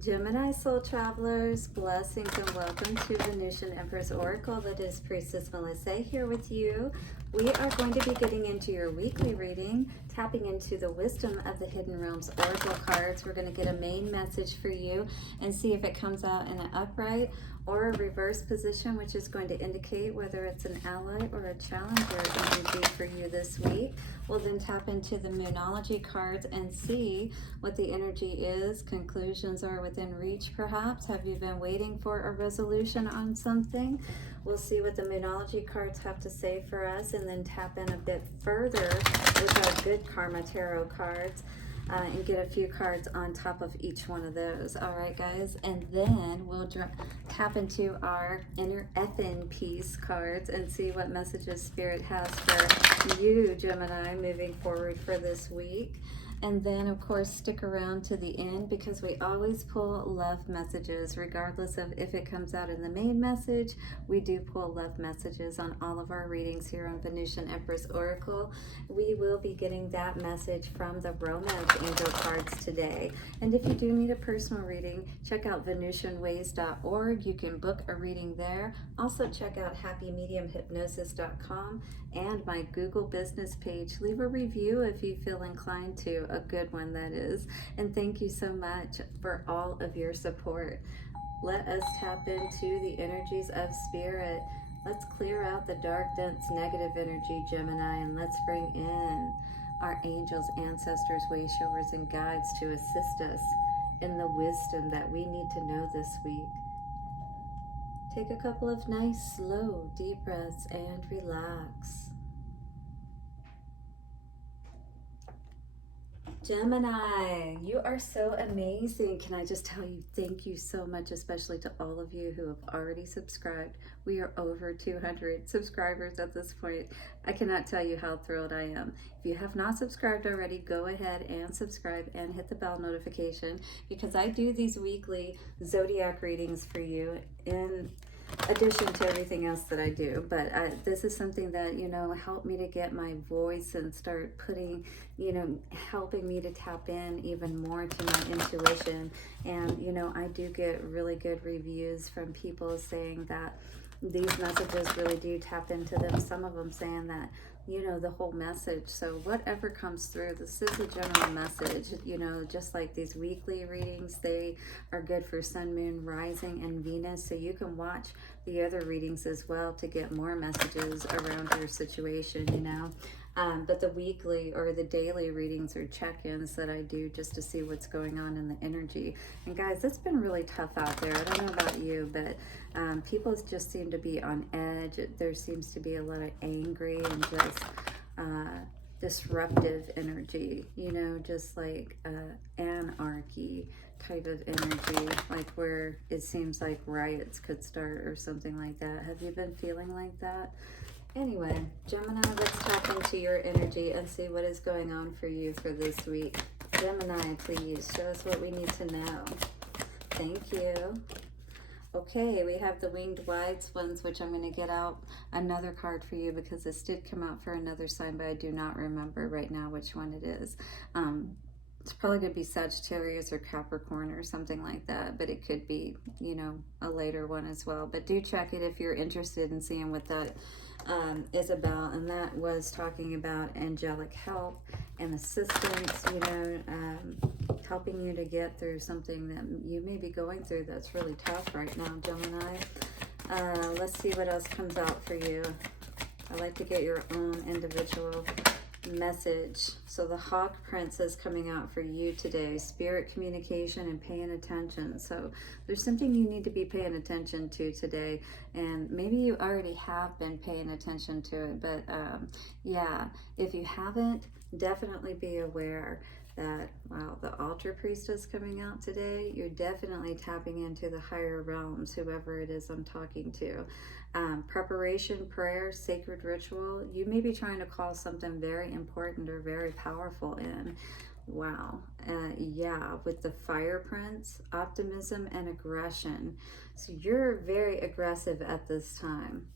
Gemini soul travelers, blessings and welcome to Venusian Empress Oracle. That is Priestess Melissae here with you. We are going to be getting into your weekly reading, tapping into the wisdom of the Hidden Realms Oracle cards. We're going to get a main message for you and see if it comes out in an upright or a reverse position, which is going to indicate whether it's an ally or a challenger energy for you this week. We'll then tap into the Moonology cards and see what the energy is. Conclusions are within reach, perhaps. Have you been waiting for a resolution on something? We'll see what the Moonology cards have to say for us, and then tap in a bit further with our Good Karma Tarot cards. And get a few cards on top of each one of those. All right, guys, and then we'll tap into our inner effin' peace cards and see what messages Spirit has for you, Gemini, moving forward for this week. And then, of course, stick around to the end because we always pull love messages, regardless of if it comes out in the main message. We do pull love messages on all of our readings here on Venusian Empress Oracle. We will be getting that message from the Romance Angel cards today. And if you do need a personal reading, check out VenusianWays.org. You can book a reading there. Also, check out HappyMediumHypnosis.com and my Google business page. Leave a review if you feel inclined to, a good one that is. And thank you so much for all of your support. Let us tap into the energies of Spirit. Let's clear out the dark, dense, negative energy, Gemini, and let's bring in our angels, ancestors, way showers, and guides to assist us in the wisdom that we need to know this week. Take a couple of nice, slow, deep breaths and relax. Gemini, you are so amazing. Can I just tell you, thank you so much, especially to all of you who have already subscribed. We are over 200 subscribers at this point. I cannot tell you how thrilled I am. If you have not subscribed already, go ahead and subscribe and hit the bell notification because I do these weekly zodiac readings for you in addition to everything else that I do. But this is something that, helped me to get my voice and start putting, helping me to tap in even more to my intuition. And, I do get really good reviews from people saying that these messages really do tap into them. Some of them saying that, the whole message. So whatever comes through, this is a general message, just like these weekly readings, they are good for sun, moon, rising, and Venus. So you can watch the other readings as well to get more messages around your situation, but the weekly or the daily readings are check-ins that I do just to see what's going on in the energy. And guys, it's been really tough out there. I don't know about you, but people just seem to be on edge. There seems to be a lot of angry and just disruptive energy, just like anarchy type of energy, like where it seems like riots could start or something like that. Have you been feeling like that? Anyway, Gemini, let's tap into your energy and see what is going on for you for this week. Gemini, please show us what we need to know. Thank you. Okay, we have the Winged Wise ones, which I'm going to get out another card for you because this did come out for another sign, but I do not remember right now which one it is. It's probably going to be Sagittarius or Capricorn or something like that, but it could be, a later one as well. But do check it if you're interested in seeing what that is about. And that was talking about angelic help and assistance, helping you to get through something that you may be going through that's really tough right now, Gemini. Let's see what else comes out for you. I like to get your own individual message. So the Hawk Prince is coming out for you today. Spirit communication and paying attention. So there's something you need to be paying attention to today, and maybe you already have been paying attention to it, but yeah, if you haven't, definitely be aware that, wow, the Altar Priestess coming out today, you're definitely tapping into the higher realms, whoever it is I'm talking to. Preparation, prayer, sacred ritual, you may be trying to call something very important or very powerful in. Wow. Yeah, with the Fire Prince, optimism and aggression. So you're very aggressive at this time.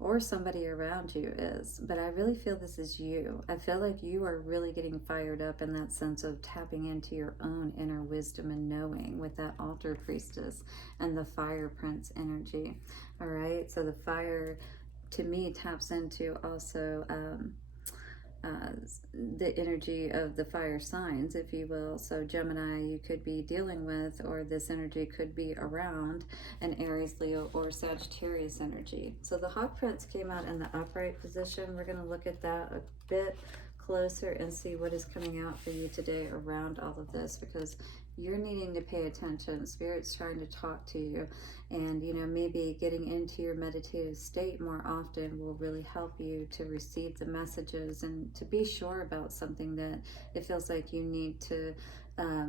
or somebody around you is. But I really feel this is you. I feel like you are really getting fired up in that sense of tapping into your own inner wisdom and knowing with that altar priestess and the fire prince energy. All right, so the fire to me taps into also the energy of the fire signs, if you will. So Gemini, you could be dealing with, or this energy could be around, an Aries, Leo, or Sagittarius energy. So the Hawk Prince came out in the upright position. We're going to look at that a bit closer and see what is coming out for you today around all of this, because you're needing to pay attention. Spirit's trying to talk to you, and maybe getting into your meditative state more often will really help you to receive the messages and to be sure about something that it feels like you need to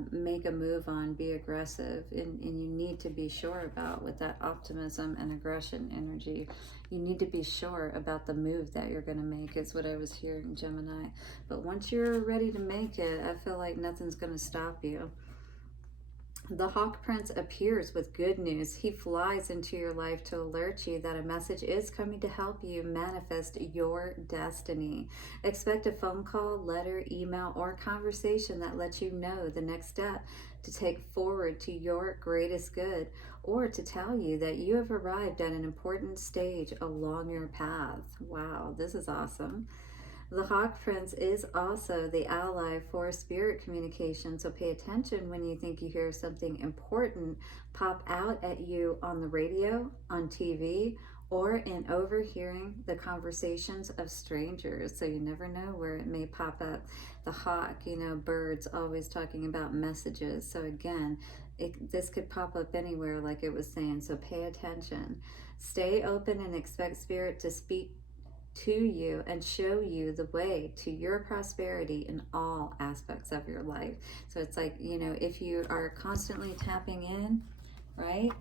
make a move on, be aggressive, and you need to be sure about with that optimism and aggression energy. You need to be sure about the move that you're going to make, is what I was hearing, Gemini. But once you're ready to make it, I feel like nothing's going to stop you. The Hawk Prince appears with good news. He flies into your life to alert you that a message is coming to help you manifest your destiny. Expect a phone call, letter, email, or conversation that lets you know the next step to take forward to your greatest good, or to tell you that you have arrived at an important stage along your path. Wow, this is awesome. The Hawk Prince is also the ally for spirit communication, so pay attention when you think you hear something important pop out at you on the radio, on TV, or in overhearing the conversations of strangers. So you never know where it may pop up. The hawk, birds always talking about messages. So again, this could pop up anywhere, like it was saying, so pay attention. Stay open and expect spirit to speak to you and show you the way to your prosperity in all aspects of your life. So it's like, if you are constantly tapping in, right?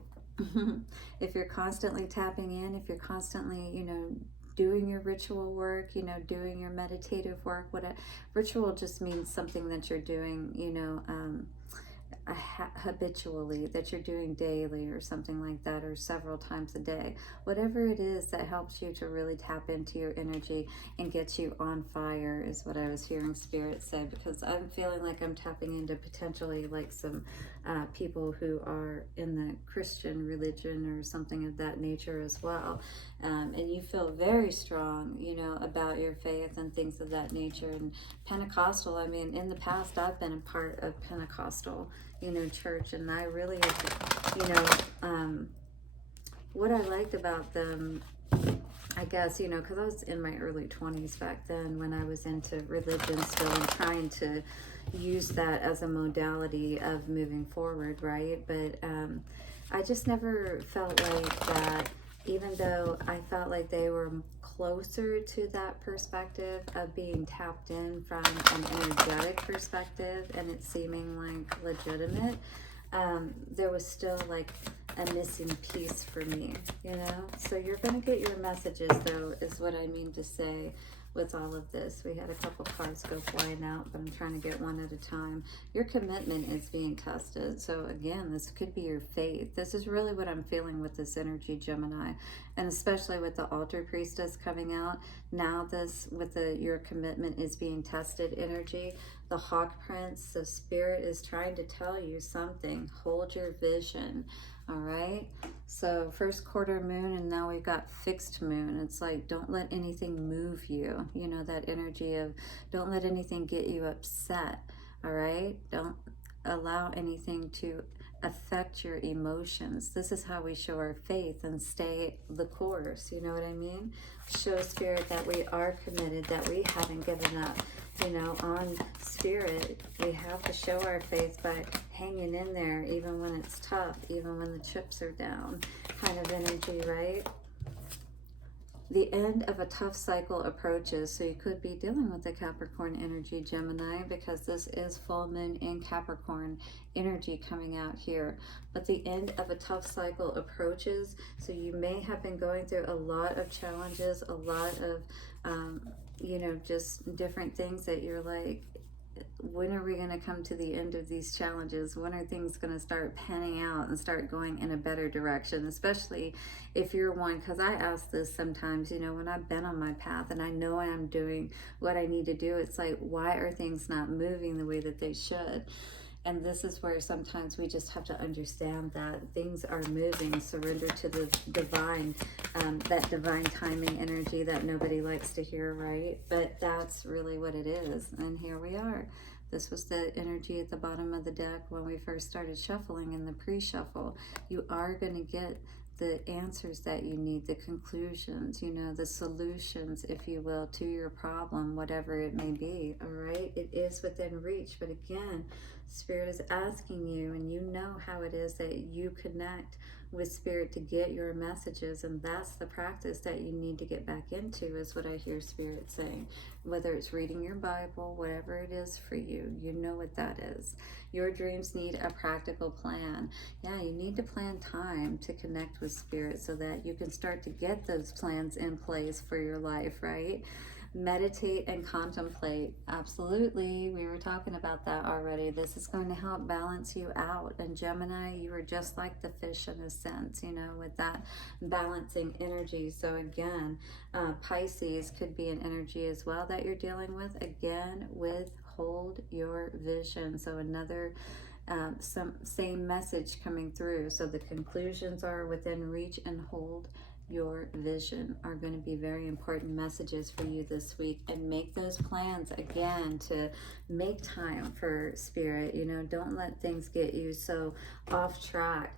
If you're constantly tapping in, if you're constantly, doing your ritual work, doing your meditative work, ritual just means something that you're doing, habitually, that you're doing daily or something like that, or several times a day. Whatever it is that helps you to really tap into your energy and get you on fire is what I was hearing Spirit say, because I'm feeling like I'm tapping into potentially like some people who are in the Christian religion or something of that nature as well. And you feel very strong, about your faith and things of that nature. And Pentecostal, I mean, in the past, I've been a part of Pentecostal, church, and I really, what I liked about them, I guess, because I was in my early 20s back then when I was into religion still and trying to use that as a modality of moving forward, right? But I just never felt like that, even though I felt like they were closer to that perspective of being tapped in from an energetic perspective and it seeming like legitimate, there was still like a missing piece for me, So you're going to get your messages, though, is what I mean to say with all of this. We had a couple cards go flying out, but I'm trying to get one at a time. Your commitment is being tested. So again, this could be your faith. This is really what I'm feeling with this energy, Gemini, and especially with the altar priestess coming out. Now this with your commitment is being tested energy. The Hawk Prince, so Spirit is trying to tell you something. Hold your vision. All right, so first quarter moon, and now we've got fixed moon. It's like, don't let anything move you. That energy of don't let anything get you upset. All right, don't allow anything to affect your emotions. This is how we show our faith and stay the course. You know what I mean? Show Spirit that we are committed, that we haven't given up. On Spirit, we have to show our faith by hanging in there, even when it's tough, even when the chips are down, kind of energy, right? The end of a tough cycle approaches, so you could be dealing with the Capricorn energy, Gemini, because this is full moon in Capricorn energy coming out here. But the end of a tough cycle approaches, so you may have been going through a lot of challenges, a lot of, just different things that you're like, when are we going to come to the end of these challenges? When are things going to start panning out and start going in a better direction? Especially if you're one, because I ask this sometimes, you know, when I've been on my path and I know I'm doing what I need to do, it's like, why are things not moving the way that they should? And this is where sometimes we just have to understand that things are moving, surrender to the divine, that divine timing energy that nobody likes to hear, right? But that's really what it is. And here we are. This was the energy at the bottom of the deck when we first started shuffling in the pre-shuffle. You are going to get the answers that you need, the conclusions, you know, the solutions, if you will, to your problem, whatever it may be, all right? It is within reach, but again, Spirit is asking you, and you know how it is that you connect with Spirit to get your messages, and that's the practice that you need to get back into, is what I hear Spirit saying. Whether it's reading your Bible, whatever it is for you, you know what that is. Your dreams need a practical plan. Yeah, you need to plan time to connect with Spirit so that you can start to get those plans in place for your life, right? Meditate and contemplate. Absolutely. We were talking about that already. This is going to help balance you out. And Gemini, you are just like the fish in a sense, you know, with that balancing energy. So again, Pisces could be an energy as well that you're dealing with. Again, withhold your vision. So another same message coming through. So the conclusions are within reach, and hold your vision are going to be very important messages for you this week. And make those plans again to make time for Spirit. You know, don't let things get you so off track,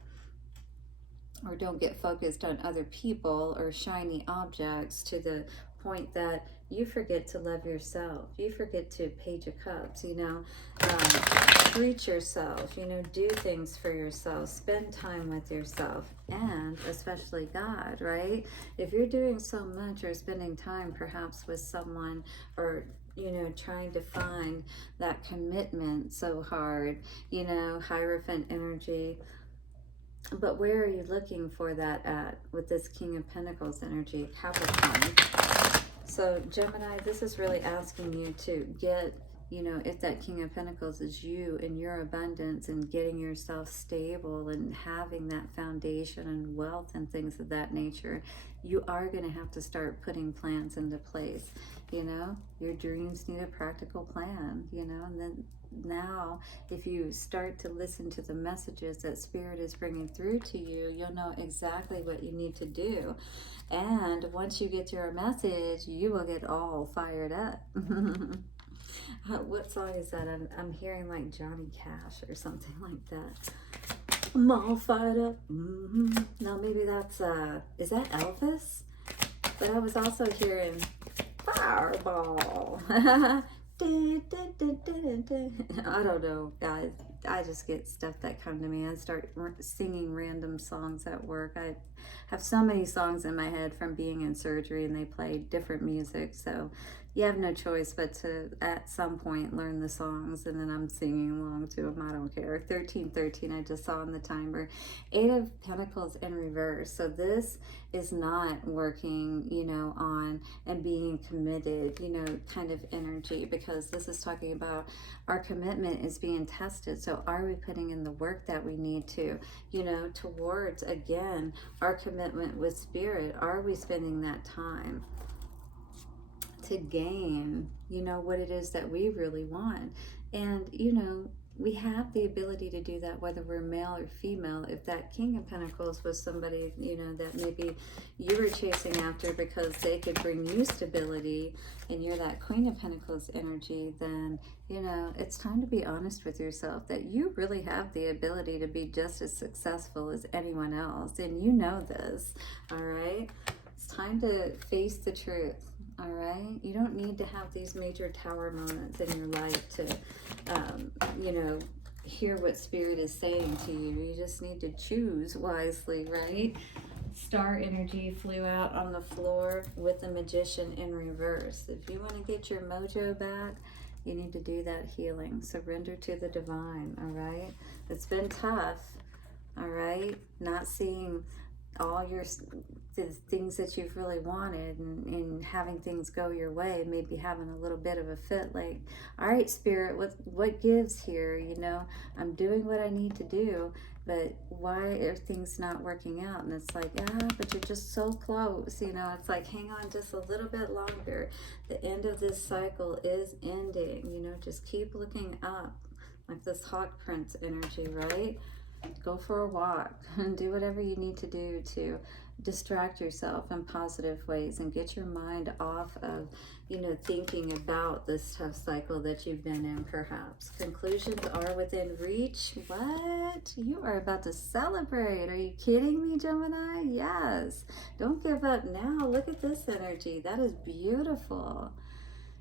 or don't get focused on other people or shiny objects to the point that you forget to love yourself. You forget to Page of Cups, you know, treat yourself, you know, do things for yourself, spend time with yourself, and especially God, right? If you're doing so much or spending time perhaps with someone, or you know, trying to find that commitment so hard, you know, Hierophant energy. But where are you looking for that at with this King of Pentacles energy, Capricorn? So Gemini, this is really asking you to get, you know, if that King of Pentacles is you and your abundance and getting yourself stable and having that foundation and wealth and things of that nature, you are going to have to start putting plans into place. You know, your dreams need a practical plan, you know, and then now if you start to listen to the messages that Spirit is bringing through to you, you'll know exactly what you need to do. And once you get your message, you will get all fired up. What song is that? I'm hearing like Johnny Cash or something like that. I'm all fired up. No, maybe that's, is that Elvis? But I was also hearing Fireball. I don't know, guys. I just get stuff that come to me. I start singing random songs at work. I have so many songs in my head from being in surgery, and they play different music. So you have no choice but to, at some point, learn the songs, and then I'm singing along to them. I don't care. 1313, I just saw on the timer. 8 of Pentacles in reverse. So this is not working, you know, on and being committed, you know, kind of energy, because this is talking about our commitment is being tested. So are we putting in the work that we need to, you know, towards, again, our commitment with Spirit? Are we spending that time to gain, you know, what it is that we really want? And, you know, we have the ability to do that whether we're male or female. If that King of Pentacles was somebody, you know, that maybe you were chasing after because they could bring you stability, and you're that Queen of Pentacles energy, then, you know, it's time to be honest with yourself that you really have the ability to be just as successful as anyone else. And you know this, all right? It's time to face the truth. All right, you don't need to have these major tower moments in your life to, you know, hear what Spirit is saying to you. You just need to choose wisely, right? Star energy flew out on the floor with the Magician in reverse. If you want to get your mojo back, you need to do that healing. Surrender to the divine, all right? It's been tough, all right? Not seeing all the things that you've really wanted, and having things go your way, maybe having a little bit of a fit, like, all right, Spirit, what gives here? You know, I'm doing what I need to do, but why are things not working out? And it's like, but you're just so close, you know. It's like, hang on just a little bit longer. The end of this cycle is ending, you know. Just keep looking up, like this Hawk Prince energy, right? Go for a walk and do whatever you need to do to distract yourself in positive ways and get your mind off of, you know, thinking about this tough cycle that you've been in. Perhaps conclusions are within reach. What? You are about to celebrate. Are you kidding me, Gemini? Yes. Don't give up now. Look at this energy. That is beautiful.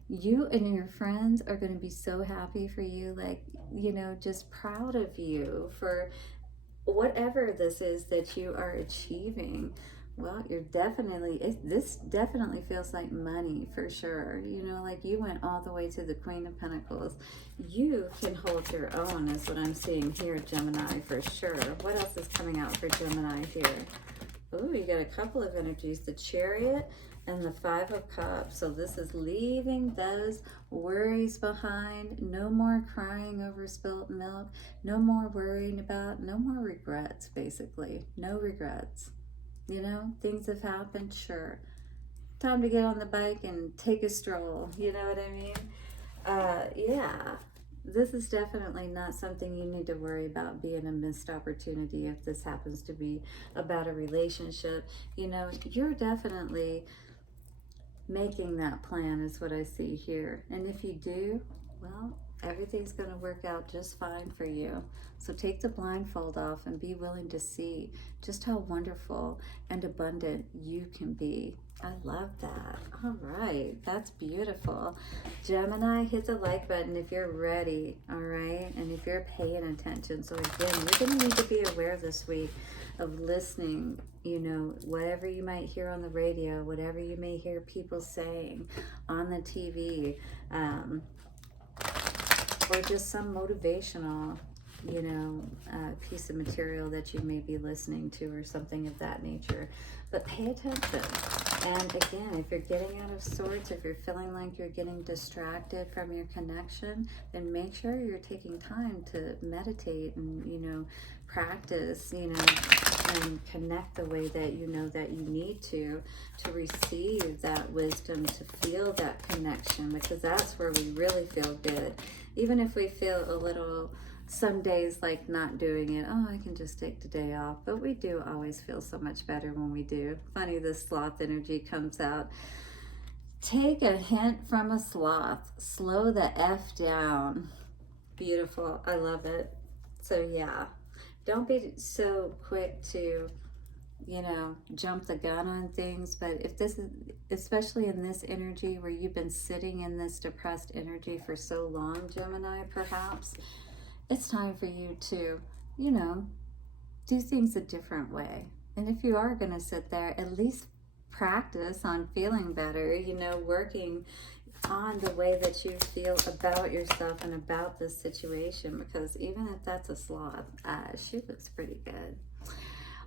You and your friends are going to be so happy for you, like, you know, just proud of you for whatever this is that you are achieving. Well, you're this definitely feels like money for sure. You know, like you went all the way to the Queen of Pentacles. You can hold your own is what I'm seeing here, Gemini, for sure. What else is coming out for Gemini here? Oh, you got a couple of energies, the Chariot and the Five of Cups. So this is leaving those worries behind. No more crying over spilt milk. No more worrying about, no more regrets, basically. No regrets. You know, things have happened, sure. Time to get on the bike and take a stroll. You know what I mean? Yeah. This is definitely not something you need to worry about being a missed opportunity if this happens to be about a relationship. You know, you're definitely making that plan is what I see here. And if you do, well, everything's going to work out just fine for you. So take the blindfold off and be willing to see just how wonderful and abundant you can be. I love that. All right, that's beautiful. Gemini, hit the like button if you're ready, all right? And if you're paying attention. So again, you're going to need to be aware this week of listening, you know, whatever you might hear on the radio, whatever you may hear people saying on the TV, or just some motivational, you know, piece of material that you may be listening to or something of that nature. But pay attention. And again, if you're getting out of sorts, if you're feeling like you're getting distracted from your connection, then make sure you're taking time to meditate and, you know, practice, you know, and connect the way that you know that you need to receive that wisdom, to feel that connection, because that's where we really feel good. Even if we feel a little, some days like not doing it, oh, I can just take the day off, but we do always feel so much better when we do. Funny, this sloth energy comes out. Take a hint from a sloth. Slow the F down. Beautiful. I love it. So yeah, don't be so quick to, you know, jump the gun on things. But if this is, especially in this energy where you've been sitting in this depressed energy for so long, Gemini, perhaps it's time for you to, you know, do things a different way. And if you are going to sit there, at least practice on feeling better, you know, working on the way that you feel about yourself and about this situation, because even if that's a sloth, she looks pretty good.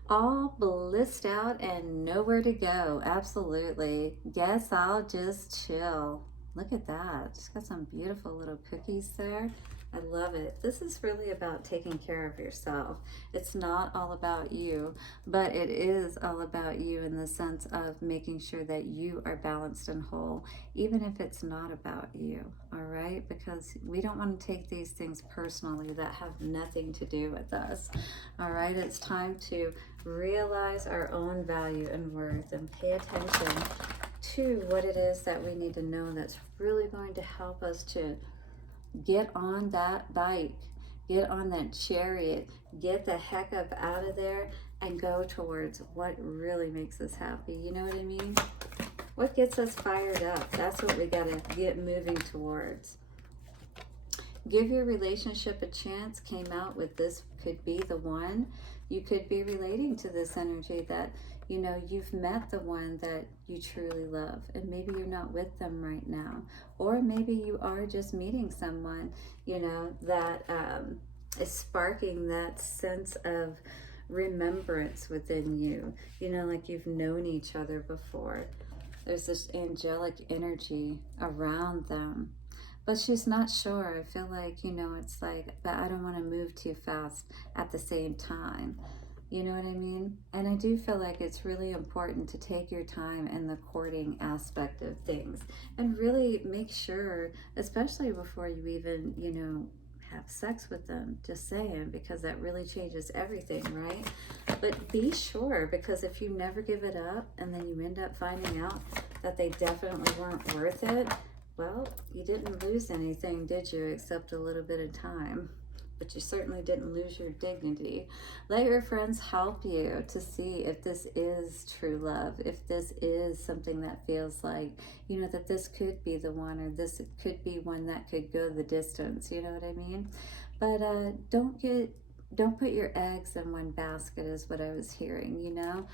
All blissed out and nowhere to go. Absolutely. Guess I'll just chill. Look at that. She's got some beautiful little cookies there. I love it. This is really about taking care of yourself. It's not all about you, but it is all about you in the sense of making sure that you are balanced and whole, even if it's not about you, all right? Because we don't want to take these things personally that have nothing to do with us, all right? It's time to realize our own value and worth and pay attention to what it is that we need to know that's really going to help us to get on that bike, get on that chariot, get the heck up out of there and go towards what really makes us happy. You know what I mean? What gets us fired up? That's what we gotta get moving towards. Give your relationship a chance came out with this could be the one. You could be relating to this energy that, you know, you've met the one that you truly love, and maybe you're not with them right now, or maybe you are just meeting someone, you know, that is sparking that sense of remembrance within you, you know, like you've known each other before. There's this angelic energy around them, but she's not sure. I feel like, you know, it's like, but I don't want to move too fast at the same time. You know what I mean? And I do feel like it's really important to take your time in the courting aspect of things and really make sure, especially before you even, you know, have sex with them, just saying, because that really changes everything, right? But be sure, because if you never give it up and then you end up finding out that they definitely weren't worth it, well, you didn't lose anything, did you, except a little bit of time? But you certainly didn't lose your dignity. Let your friends help you to see if this is true love, if this is something that feels like, you know, that this could be the one, or this could be one that could go the distance, you know what I mean? But don't put your eggs in one basket is what I was hearing, you know?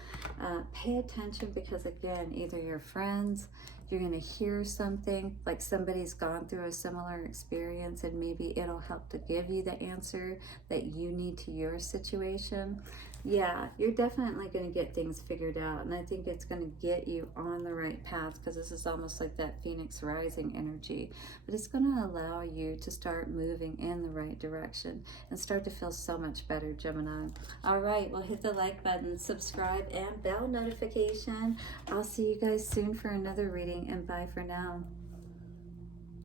Pay attention, because again, either your friends, you're going to hear something, like somebody's gone through a similar experience, and maybe it'll help to give you the answer that you need to your situation. Yeah, you're definitely going to get things figured out, and I think it's going to get you on the right path, because this is almost like that Phoenix rising energy. But it's going to allow you to start moving in the right direction and start to feel so much better, Gemini. All right, well, hit the like button, subscribe, and bell notification. I'll see you guys soon for another reading, and bye for now.